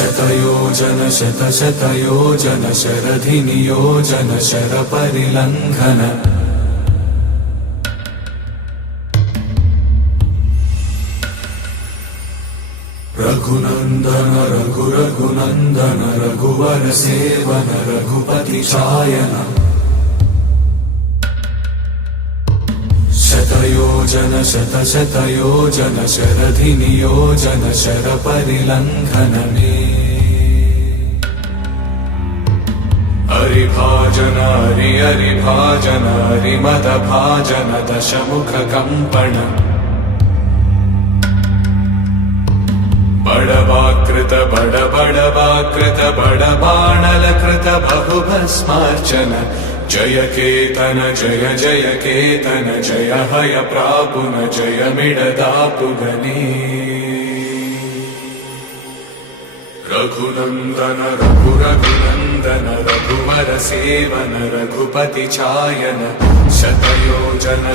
शतयोजन शतशतयोजन शरधिनियोजन शरपरिलङ्घन रघुनन्दन रघुरघुनन्दन रघुवर seven Raghupati चायन शतयोजन शतशतयोजन शरधिनियोजन शरपरिलङ्घन मे हरिभाजन हरिभाजन हरिमदभाजन दशमुख कंपन बड़वाकृत बड़वाकृत बड़बाणलकृत बहुभस्मार्चन जय केतन जय जय केतन जय हय प्रापुन जय मिडदापुगनी रघुनंदन रघुरघुनंदन रघुवर सेवन रघुपति चायन शतयोजन